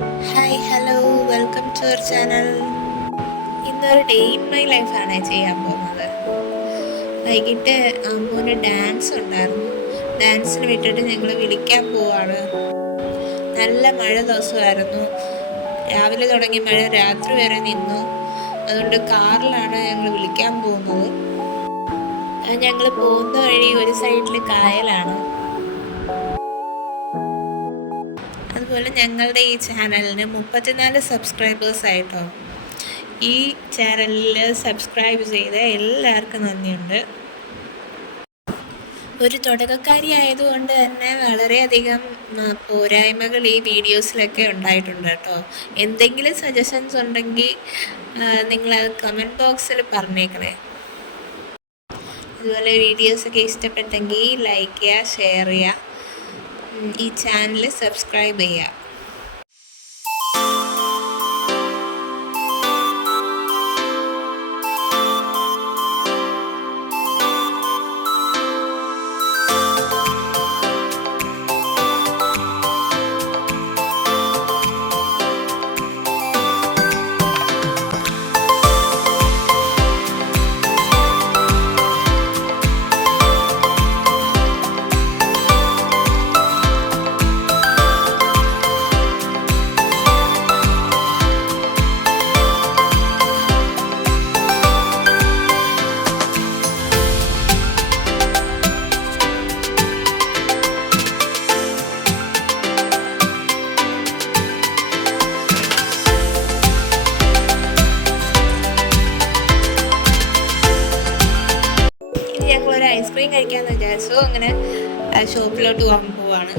Hi hello, welcome to our channel. ഇന്നൊരു day in my ലൈഫാണ് ചെയ്യാൻ പോകുന്നത്. വൈകിട്ട് അമ്മൂന് ഡാൻസ് ഉണ്ടായിരുന്നു. ഡാൻസിന് വിട്ടിട്ട് ഞങ്ങൾ വിളിക്കാൻ പോവാണ്. നല്ല മഴ ദിവസമായിരുന്നു. രാവിലെ തുടങ്ങിയ മഴ രാത്രി വരെ നിന്നു. അതുകൊണ്ട് കാറിലാണ് ഞങ്ങൾ വിളിക്കാൻ പോകുന്നത്. ഞങ്ങൾ പോകുന്ന വഴി ഒരു സൈഡിൽ കായലാണ്. അതുപോലെ ഞങ്ങളുടെ ഈ ചാനലിന് 34 സബ്സ്ക്രൈബേഴ്സ് ആയിട്ടോ. ഈ ചാനലിൽ സബ്സ്ക്രൈബ് ചെയ്ത എല്ലാവർക്കും നന്ദിയുണ്ട്. ഒരു തുടക്കക്കാരി ആയതുകൊണ്ട് തന്നെ വളരെയധികം പോരായ്മകൾ ഈ വീഡിയോസിലൊക്കെ ഉണ്ടായിട്ടുണ്ട് കേട്ടോ. എന്തെങ്കിലും സജഷൻസ് ഉണ്ടെങ്കിൽ നിങ്ങളത് കമൻറ്റ് ബോക്സിൽ പറഞ്ഞേക്കണേ. അതുപോലെ വീഡിയോസൊക്കെ ഇഷ്ടപ്പെട്ടെങ്കിൽ ലൈക്ക് ചെയ്യുക, ഷെയർ ചെയ്യുക, ഈ ചാനൽ സബ്സ്ക്രൈബ് ചെയ്യുക. ഞങ്ങളൊരു ഐസ്ക്രീം കഴിക്കാമെന്ന് വിചാരിച്ചു. അങ്ങനെ ഷോപ്പിലോട്ട് പോകാൻ പോവാണ്.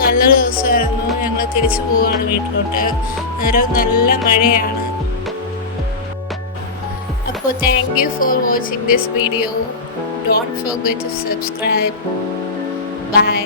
നല്ലൊരു ദിവസമായിരുന്നു. ഞങ്ങൾ തിരിച്ചു പോവുകയാണ് വീട്ടിലോട്ട്. അന്നേരം നല്ല മഴയാണ്. അപ്പോൾ thank you for watching this video. Don't forget to subscribe. By.